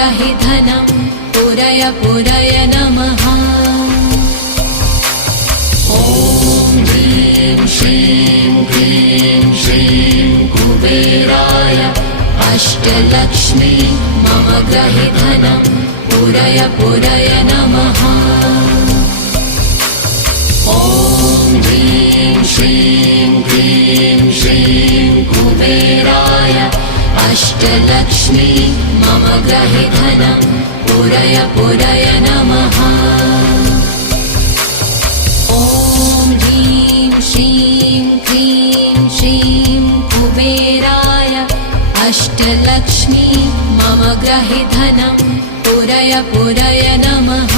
ग्रहे धनं पुरय पुरय नमः। ॐ ह्रीं श्रीं क्लीं श्रीं कुबेराय अष्टलक्ष्मी मम ग्रहे धनं पुरय पुरय नमः। ॐ ह्रीं श्रीं क्लीं श्रीं कुबेराय अष्टलक्ष्मी मम ग्रहे धनं पुरय पुरय नमः। ॐ ह्रीं श्रीं क्लीं श्रीं कुबेराय अष्टलक्ष्मी मम ग्रहे धनं पुरय पुरय नमः।